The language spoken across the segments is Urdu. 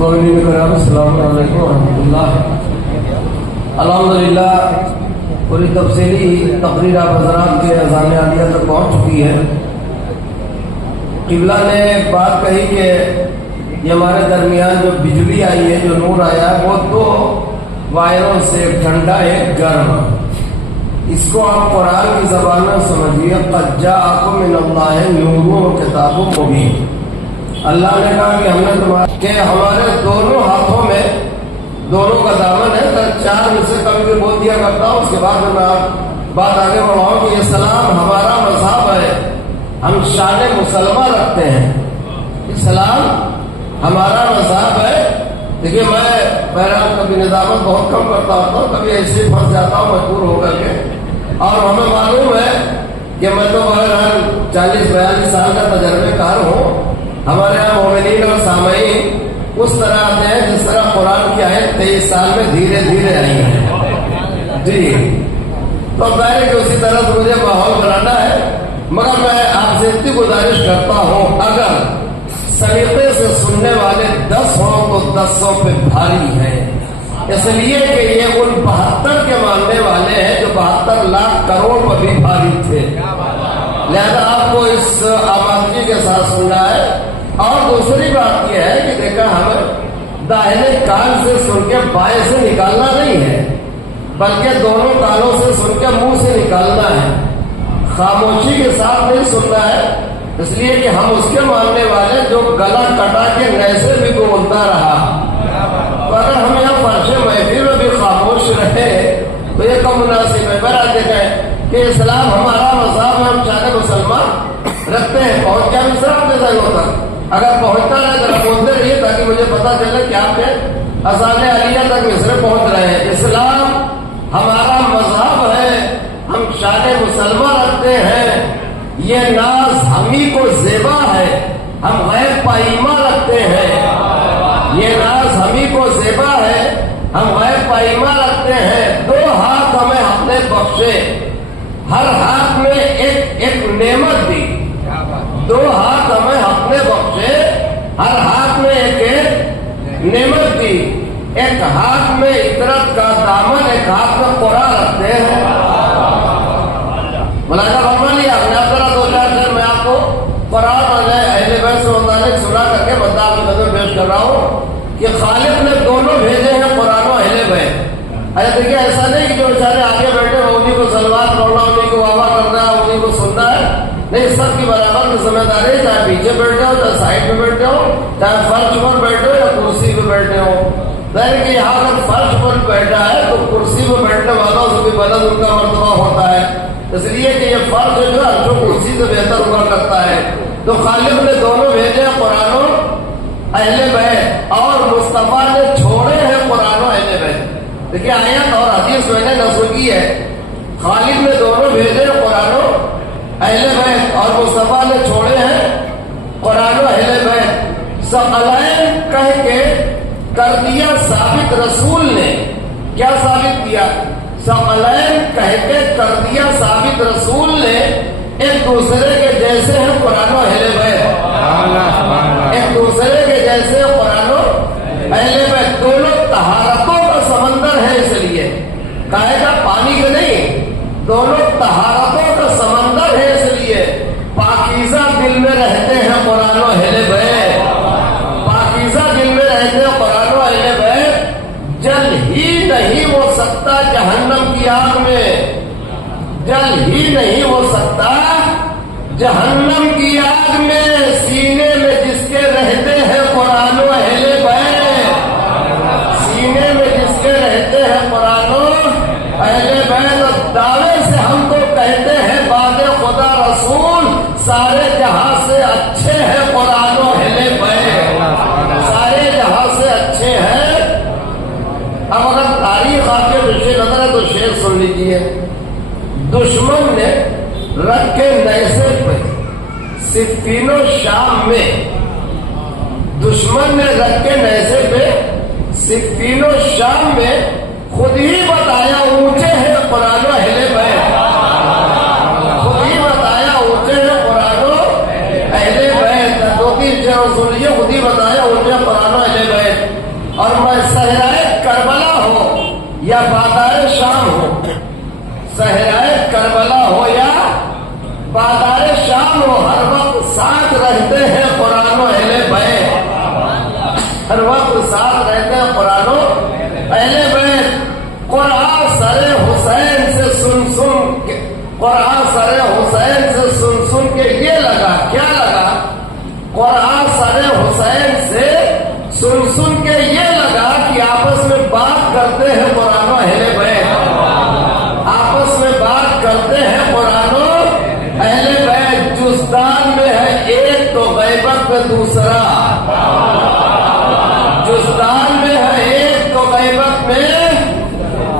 مومنین کرام السلام علیکم ورحمۃ اللہ۔ الحمدللہ پوری تفصیلی تقریر آپ حضرات کے اذان عالیہ تک پہنچ چکی ہے۔ قبلہ نے بات کہی کہ یہ ہمارے درمیان جو بجلی آئی ہے، جو نور آیا ہے، وہ دو وائروں سے، ٹھنڈا ہے گرم۔ اس کو آپ قرآن کی زبان میں سمجھیے، قد جاءکم من اللہ نور و کتاب مبین۔ اللہ نے کہا کہ ہم نے کہ ہمارے دونوں ہاتھوں میں دونوں کا دامن ہے۔ تو چار میں سے کبھی بھی بول دیا کرتا ہوں، اس کے بعد میں بات آگے بڑھاؤں کہ یہ سلام ہمارا مذہب ہے، ہم شان مسلمہ رکھتے ہیں، اسلام ہمارا مذہب ہے۔ دیکھیے میں بہرحال کبھی نظامت بہت کم کرتا ہوں، کبھی ایسے پھنس جاتا ہوں مجبور ہو کر کے، اور ہمیں معلوم ہے کہ میں تو بہرحال 40-42 سال کا تجربے کار ہوں۔ ہمارے یہاں مومنین اور سامعین اس طرح آتے ہیں جس طرح قرآن کی آیت 23 سال میں دھیرے دھیرے آئی ہے جی۔ تو ظاہر ہے کہ اسی طرح سے مجھے ماحول بنانا ہے، مگر میں آپ سے اتنی گزارش کرتا ہوں، اگر سلیقے سے سننے والے 10 ہوں تو 10 پہ بھاری ہے، اس لیے کہ یہ ان 72 کے ماننے والے ہیں جو 72 لاکھ کروڑ پر بھی بھاری تھے، لہذا آپ کو اس آمادگی کے ساتھ سننا ہے۔ اور دوسری بات یہ ہے کہ دیکھا ہمیں داہنے کان سے سن کے بائیں سے نکالنا نہیں ہے، بلکہ دونوں کانوں سے سن کے منہ سے نکالنا ہے، خاموشی کے ساتھ نہیں سننا ہے، اس لیے کہ ہم اس کے ماننے والے جو گلا کٹا کے نیسے بھی بولتا رہا۔ اگر ہم یہاں فرش محفل میں بھی خاموش رہے تو یہ کم مناسب ہے۔ برا دیکھیں کہ اسلام ہمارا مذہب ہے، ہم شان مسلمان رکھتے ہیں۔ پہنچ کیا مصرا اپنے ذہنوں تک؟ اگر پہنچتا رہے ذرا بولتے رہیے تاکہ مجھے پتا چلے کہ آپ کے اذان عالیہ تک مصرے پہنچ رہے ہیں۔ اسلام ہمارا مذہب ہے، ہم شان مسلمہ رکھتے ہیں، یہ ناز ہمیں کو زیبا ہے، ہم غیر پائیمہ رکھتے ہیں، یہ ناز ہمیں کو زیبا ہے، ہم غیر پائیمہ رکھتے ہیں۔ 2 ہاتھ ہمیں اپنے بخشے، ہر ہاتھ میں ایک نعمت دی، 2 ہاتھ ہمیں اپنے بخشے، ہر ہاتھ میں ایک نعمت دی۔ ایک ہاتھ میں عطرت کا دامن، ایک ہاتھ میں قرآن رکھتے ہیں۔ ملاحظہ فرما لیا آپ نے؟ اب ذرا 2-4 دن میں آپ کو قرآن اور اہل بیت سے متعلق سنا کر کے بتا آپ کی نظر پیش کر رہا ہوں کہ خالق نے دونوں بھیجے ہیں، قرآن و اہل بیت۔ ارے دیکھیے ایسا نہیں کہ جو بیچارے آگے بیٹھے انہیں کو سلوات پڑھنا، انہیں کو واہ کرنا ہے، انہیں کو سننا ہے، نہیں، سب کی برابر کی ذمہ داری ہے، چاہے پیچھے بیٹھے ہو، چاہے سائڈ پہ بیٹھے ہو، چاہے فرش پر بیٹھے ہو یا کرسی پہ بیٹھے ہو۔ ظاہر کہ یہاں اگر فرش پر بیٹھا ہے تو کرسی پہ بیٹھنے والوں سے بھی بلند ان کا مرتبہ ہوتا ہے، اس لیے کہ یہ فرش جو ہے جو کرسی سے بہتر ہوا کرتا ہے۔ تو خالق نے دونوں بھیجے، قرآن و اہل بیت، اور مصطفیٰ نے چھوڑے ہیں قرآن و اہل بیت۔ دیکھیے آیت اور حدیث میں نے نقل کی ہے، خالق نے دونوں بھیجے قرآن و اہل بیت، اور مصطفیٰ نے چھوڑے ہیں قرآن و اہل بیت۔ ثقلین کہہ کے کر دیا ثابت، رسول نے کیا ثابت کیا؟ ثقلین کہہ کے کر دیا ثابت، رسول نے ایک دوسرے کے جیسے ہیں قرآن و اہل بیت، ایک دوسرے کے جیسے قرآن و اہل بیت۔ دونوں طہارتوں کا سمندر ہے، اس لیے کہے گا پانی کا نہیں، دونوں طہارتوں کا سمندر ہے، اس لیے پاکیزہ دل میں رہتے ہیں قرآن و اہل بیت، پاکیزہ دل میں رہتے ہیں قرآن و اہل بیت۔ جل ہی نہیں ہو سکتا جہنم کی آگ میں، جل ہی نہیں ہو سکتا جہنم کی آگ میں، سینے میں جس کے رہتے ہیں قرآن و اہل بیت، سینے میں جس کے رہتے ہیں قرآن و اہل بیت۔ دعوے سے ہم تو کہتے ہیں بعد خدا رسول سارے جہاں سے اچھے ہیں قرآن و اہل بیت، سارے جہاں سے اچھے ہیں۔ اب اگر تاریخ آپ کے پیش نظر ہے تو شعر سن لیجیے۔ دشمن نے رکھ کے نیزے پہ صفین و شام میں، دشمن نے رکھ کے نیزے پہ صفین و شام میں، خود ہی بتایا اونچے ہیں قرآن و اہل بیت، خود ہی بتایا اونچے ہیں قرآن و اہل بیت۔ 2-3 شعر سن لیجیے، خود ہی بتایا اونچے قرآن و اہل بیت۔ اور میں صحرائے کربلا ہو یا بازار شام ہو، صحرائے کربلا ہو یا بازار شام ہو، ہر وقت ساتھ رہتے ہیں قرآن و اہل بیت، ہر وقت ساتھ رہتے ہیں قرآن و اہل بیت۔ قرآن سر حسین سے سن کے، قرآن سر حسین سے سن کے یہ لگا، کیا لگا؟ قرآن سر حسین سے سن کے یہ لگا کہ آپس میں بات کرتے ہیں قرآن و اہل بیت، آپس میں بات کرتے ہیں قرآن و اہل بیت۔ جزدان میں ہے ایک تو غیبت میں دوسرا، جزدان میں ہے ایک تو غیبت میں،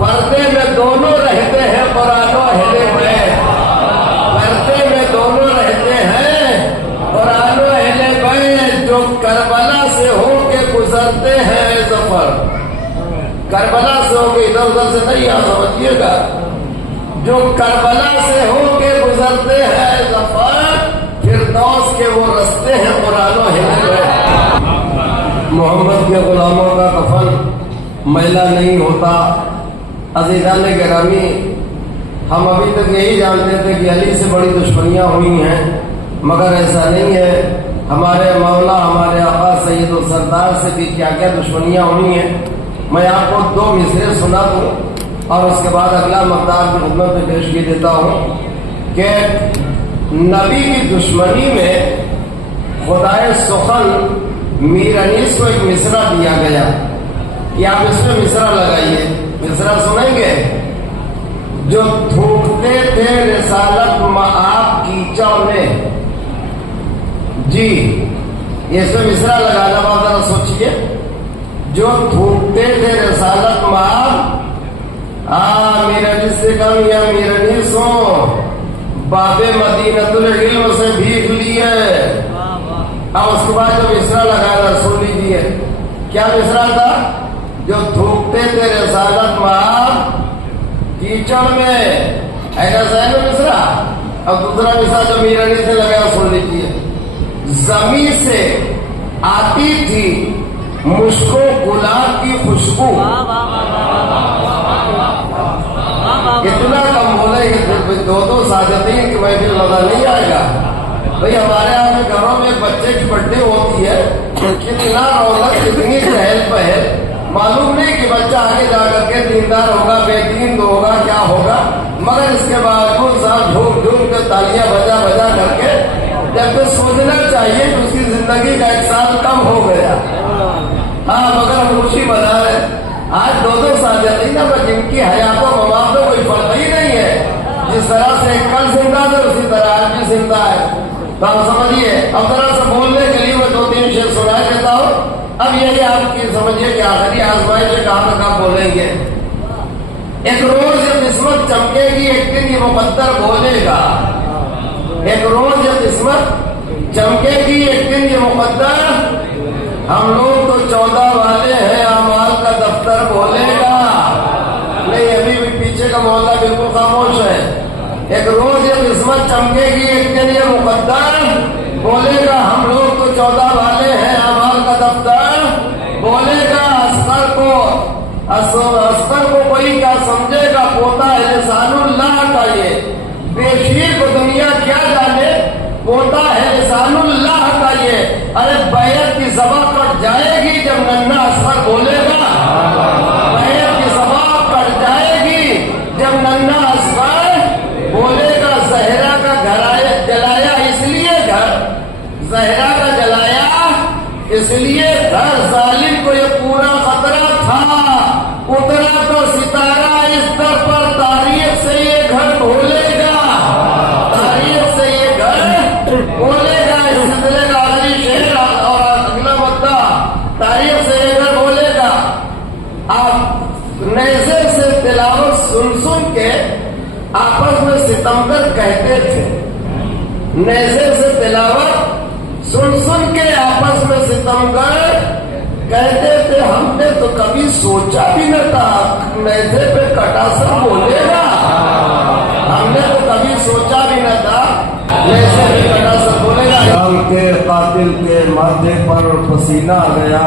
پردے میں دونوں رہتے ہیں قرآن و اہل بیت، پردے میں دونوں رہتے ہیں قرآن و اہل بیت۔ جو کربلا سے ہو کے گزرتے ہیں ظفر، کربلا سے ہو کے ادھر ادھر سے نہیں آ سمجھیے گا، جو کربلا سے ہو کے گزرتے ہیں ظفر، فردوس کے وہ رستے ہیں قرآن و اہل بیت۔ محمد کے غلاموں کا کفن میلا نہیں ہوتا۔ عزیزان گرامی، ہم ابھی تک یہی جانتے تھے کہ علی سے بڑی دشمنیاں ہوئی ہیں، مگر ایسا نہیں ہے۔ ہمارے مولا ہمارے آقا سید و سردار سے بھی کیا کیا دشمنیاں ہوئی ہیں۔ میں آپ کو 2 مصرے سنا دوں اور اس کے بعد اگلا مقدار کی خدمت میں پیش کی دیتا ہوں کہ نبی کی دشمنی میں خدائے سخن میر انیس کو ایک مصرع دیا گیا کہ آپ اس میں مصرع لگائیے۔ مصرع سنیں گے؟ جو تھوکتے تھے رسالت مآب کیچڑ میں، جی یہ اس میں مصرع لگانا بات ذرا سوچیے۔ جو تھوکتے تھے رسالت مآب، میر انیس سے کم یا میر انیس ہو، باب مدینۃ العلم سے بھیگ لی ہے۔ اب اس کے بعد جو مصرع لگانا سن لیجیے، کیا مصرع تھا؟ جو تھوکتے تھے رسالت مآب کیچڑ میں، ایسا ہے نا مصرع۔ اب دوسرا مصرع جو میر انیس نے لگایا سن لیجیے۔ زمین سے آتی تھی مشکو گلاب کی خوشبو، اتنا کم بولے کہ 2 ساجدین کی محفل مزہ نہیں آئے گا۔ بھئی ہمارے یہاں میں گھروں میں بچے کی برتھڈے ہوتی ہے، کتنا رونق، کتنی چہل پہل، معلوم نہیں کہ بچہ آگے جا کر کے دیندار ہوگا، بے دین ہوگا، کیا ہوگا، مگر اس کے باوجود صاحب جھوم جھوم کے تالیاں بجا بجا کر کے، جب تو سوچنا چاہیے کہ اس کی زندگی کا 1 سال کم ہو گیا۔ مگر ہم خوشی منا رہے آج 2 ساجدین جن کی حیات و ممات میں کوئی فرق ہی نہیں ہے۔ جس طرح سے کل زندہ تھے اسی طرح آج بھی زندہ ہے۔ تو آپ سمجھیے، اب ذرا سے بولنے کے لیے میں 2-3 شعر سنا دیتا ہوں۔ اب یہی آپ کی سمجھیے کہ آخری آزمائش ہے، کہاں تک آپ بولیں گے۔ ایک روز جب قسمت چمکے گی، ایک دن یہ مقدر بولے گا۔ ایک روز جب قسمت چمکے گی، ایک دن یہ مقدر، ہم لوگ تو 14 والے ہیں، اعمال کا دفتر بولے گا۔ نہیں، ابھی بھی پیچھے کا محلہ بالکل خاموش ہے۔ ایک روز جب قسمت چمکے گی، ایک دن یہ مقدر بولے گا، ہم لوگ تو 14 والے ہیں، اعمال کا دفتر بولے گا۔ اصغر کو کوئی کیا سمجھے گا، پوتا ہے لسان اللہ کا یہ، بے شیر کو دنیا کیا جانے، پوتا ہے لسان اللہ کا یہ۔ ارے بیعت کی زباں کٹ جائے گی جب ننھا اصغر بولے گا، بیعت کی زباں کٹ جائے گی جب ننھا اصغر بولے گا۔ زہرا کا گھر جلایا اس لیے گھر، زہرا کا جلایا اس لیے گھر، ظالم کو یہ پورا خطرہ تھا، اترا تو ستارہ اس در پر، تاریخ سے یہ گھر بھولے گا، تاریخ سے یہ گھر بولے گا۔ اس سلسلے کا آخری شعر اور اگلا مدعا، تاریخ سے یہ گھر بولے گا۔ آپ نیزے سے تلاوت سن کے آپس میں ستمگر کہتے تھے، نیزے سے تلاوت سن کے آپس میں ستمگر کہتے تھے، ہم نے تو کبھی سوچا بھی نہ تھا نیزے پہ کٹا سر بولے گا، ہم نے تو کبھی سوچا بھی نہ تھا نیزے پہ کٹا سر بولے گا۔ شام کے قاتل کے ماتھے پر پسینہ آ گیا،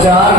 4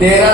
13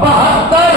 72।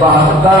72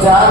4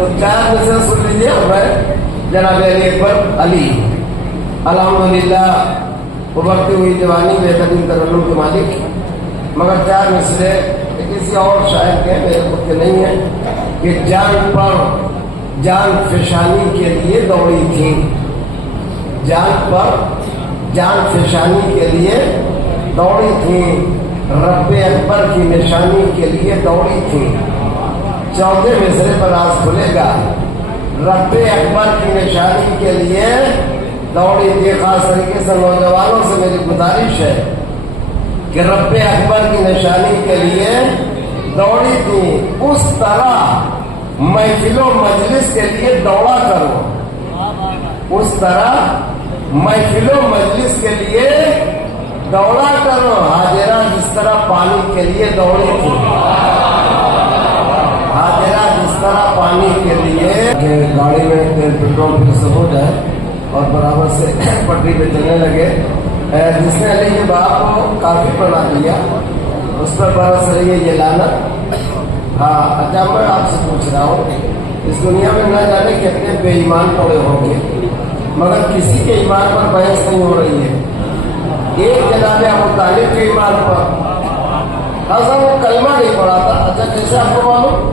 تو 4 میں سے سن لیجیے. میں جناب علی اکبر علی الحمدللہ ابھرتی ہوئی جوانی بہترین ترنم کے مالک. مگر 4 مصرے کسی اور شاعر کے میرے خود کے نہیں ہیں کہ جان پر جان فشانی کے لیے دوڑی تھی. جان پر جان فشانی کے لیے دوڑی تھی. رب اکبر کی نشانی کے لیے دوڑی تھی. 14 مصرے پر آج کھلے گا. رب اکبر کی نشانی کے لیے دوڑی تھی. خاص طریقے سے نوجوانوں سے میری گزارش ہے کہ رب اکبر کی نشانی کے لیے دوڑی تھی. اس طرح محفل و مجلس کے لیے دوڑا کرو. اس طرح محفل و مجلس کے لیے دوڑا کرو. حاجرہ جس طرح پانی کے لیے دوڑی تھی. حاجرہ جس طرح پانی کے لیے کہ گاڑی میں پیٹرول پھر سے ہو جائے اور برابر سے پٹری پہ چلنے لگے. جس نے علی کے باپ کو کافی بنا دیا اس پر برس رہی ہے یہ لعنت. ہاں اچھا میں آپ سے پوچھ رہا ہوں اس دنیا میں نہ جانے کتنے بے ایمان پڑے ہوں گے مگر کسی کے ایمان پر بحث نہیں ہو رہی ہے. ایک جناب ابو طالب کے ایمان پر حضرت وہ کلمہ نہیں پڑھا تھا. اچھا کیسے آپ کو معلوم؟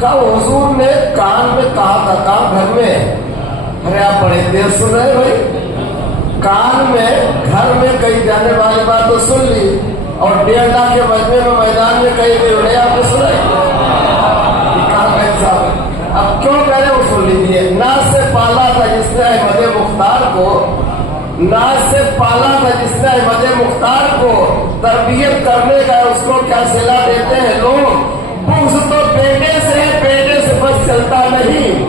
کہا حضور نے کان میں کہا تھا. کہاں؟ گھر میں. ارے آپ بڑے دیر سن رہے بھائی. کان میں گھر میں کہیں جانے والی بات تو سن لی اور 1.5 لاکھ کے مجمع میں میدان میں کہیں بھی اڑے آپ کو سنے. اب کیوں کہہ رہے وہ سن لیجیے. ناز سے پالا تھا جس نے احمد مختار کو. ناز سے پالا تھا جس نے احمد مختار کو. تربیت کرنے کا اس کو کیا صلہ دیتے ہیں لوگ. بغض تو بیٹے سے بس چلتا نہیں.